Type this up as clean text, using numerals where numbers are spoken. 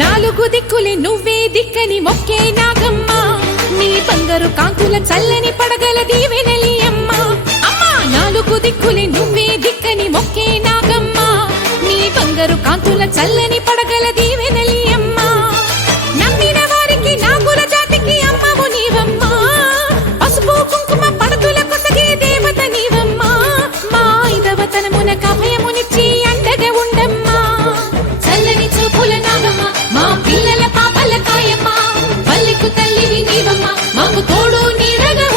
నాలుగు దిక్కులే నువ్వే దిక్కని మొక్కే నాగమ్మ నీ బంగారు కాంతుల చల్లని పడగల దీవెనలి అమ్మ అమ్మా నాలుగు దిక్కులే నువ్వే దిక్కని మొక్కే నాగమ్మ నీ బంగారు కాంతుల చల్లని పడగల దీవెనలి అమ్మ నమ్మిన వారికి నాగుల జాతికి అమ్మవు నీవమ్మా పసుపు కుంకుమ పడతుల కొసగే దేవత నీవమ్మా మా ఐదవతనమున కభయమునిచ్చి అండగా ఉండమ్మా చల్లని చూపుల నాగమ్మ మా పిల్లల పాపల కాయమ్మ పల్లెకు తల్లివి నీవమ్మ మాకు తోడు నీడగా